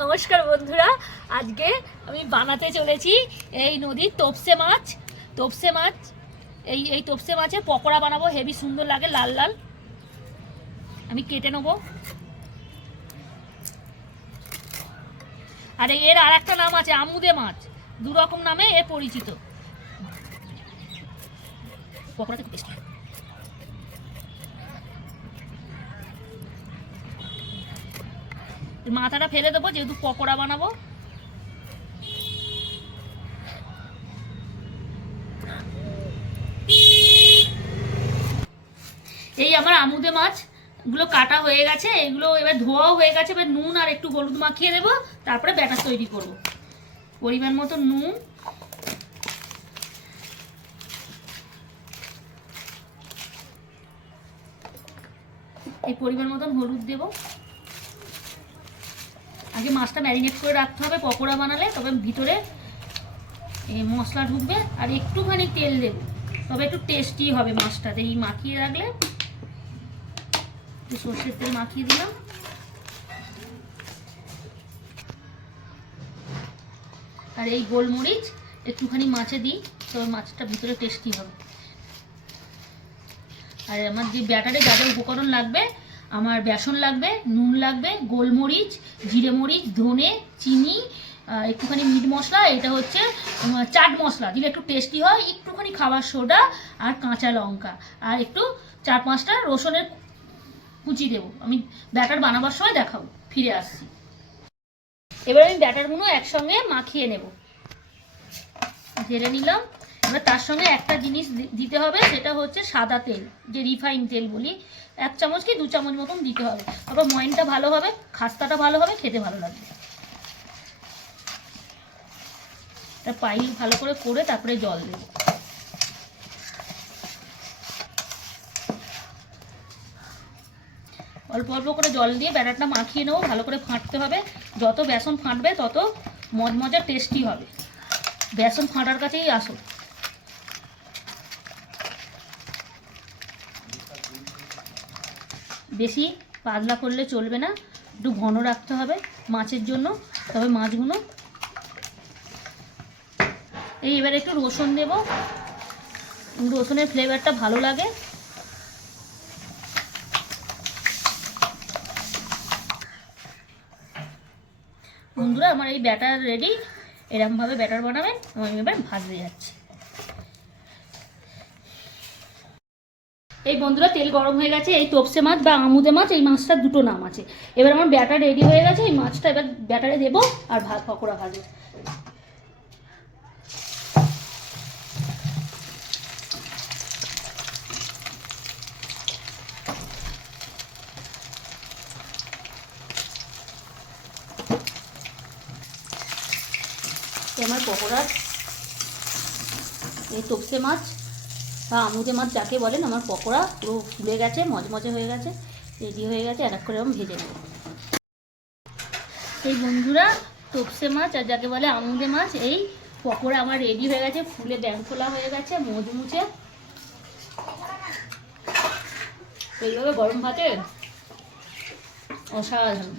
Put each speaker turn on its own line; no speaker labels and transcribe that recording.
নমস্কার বন্ধুরা, আজকে আমি বানাতে চলেছি এই নদীর তোপসে মাছ তোপসে মাছ, এই এই তোপসে মাছের পকোড়া বানাবো, হেভি সুন্দর লাগে, লাল লাল। আমি কেটে নেব। আর এর আর একটা নাম আছে, আমুদে মাছ। দু রকম নামে এ পরিচিত। পকোড়াতে খুব মাথাটা ফেলে দেবো, যেহেতু পকোড়া বানাবো। এই আমার আমুদে মাছগুলো কাটা হয়ে গেছে, এগুলো এবার ধোয়াও হয়ে গেছে, এবার নুন আর একটু হলুদ মাখিয়ে দেবো, তারপরে ব্যাটার তৈরি করব। পরিমাণ মতো নুন। এই পরিমাণ মতন হলুদ দেবো। আগে মাছটা ম্যারিনেট করে রাখতে হবে, পকোড়া বানালে, তবে ভিতরে মশলা ঢুকবে, আর একটুখানি তেল দেবো। তবে একটু টেস্টি হবে মাছটাতে, এই মাখিয়ে রাখলে একটু সর্ষের তেল মাখিয়ে দিলাম। আর এই গোলমরিচ একটুখানি মাছে দিই, তবে মাছটা ভিতরে টেস্টি হবে। আর আমার যে ব্যাটারে যা যা উপকরণ লাগবে আমার বেসন লাগবে, নুন লাগবে, গোলমরিচ, জিরে মরিচ, ধনে, চিনি একটুখানি মিট মশলা, এটা হচ্ছে চাট মশলা। দিলে একটু টেস্টি হয়, একটুখানি খাবার সোডা আর কাঁচা লঙ্কা। আর একটু চার পাঁচটা রসুনের কুচি দেবো। আমি ব্যাটার বানাবার সময় দেখাবো, ফিরে আসছি। এবার আমি ব্যাটারগুলো একসঙ্গে মাখিয়ে নেব। ঢেলে নিলাম। এবার তার সঙ্গে একটা জিনিস দিতে হবে, সেটা হচ্ছে সাদা তেল, যে রিফাইন তেল বলি। এক চামচ কি দু চামচ মতন দিতে হবে। তারপর ময়নটা ভালো হবে, খাস্তাটা ভালো হবে, খেতে ভালো লাগবে। এটা পাইল ভালো করে করে তারপরে জল দেব। অল্প অল্প করে জল দিয়ে ব্যাটারটা মাখিয়ে নেব, ভালো করে ফাঁটতে হবে। যত বেসন ফাঁটবে, তত মজমজা টেস্টি হবে। বেসন ফাঁটার কাছেই আসো। বেশি পাতলা করলে চলবে না। একটু ঘন রাখতে হবে মাছের জন্য। তবে মাছগুলো এই এবার একটু রসুন দেব। রসুনের ফ্লেভারটা ভালো লাগে। বন্ধুরা, আমার এই ব্যাটার রেডি। এরকমভাবে ব্যাটার বানাবেন, আমি এবার ভাজতে যাচ্ছি। এই বন্ধুরা, তেল গরম হয়ে গেছে, এই তোপসে মাছ বা আমুদে মাছ, এই মাছটার দুটো নাম আছে। এবার আমার ব্যাটার রেডি হয়ে গেছে, এই মাছটা এবার ব্যাটারে দেবো আর ভাত, পকোড়া ভাজবো। আমার পকোড়া, এই তোপসে মাছ বা আমুদে মাছ যাকে বলেন, আমার পকোড়া পুরো ফুলে গেছে, মজমজে হয়ে গেছে, রেডি হয়ে গেছে এক করে আমি ভেজে নেব। এই বন্ধুরা, তোপসে মাছ, আর যাকে বলে আমুদে মাছ, এই পকোড়া আমার রেডি হয়ে গেছে, ফুলে ব্যাং খোলা হয়ে গেছে মজমুচে এইভাবে গরম ভাতে অসাধারণ।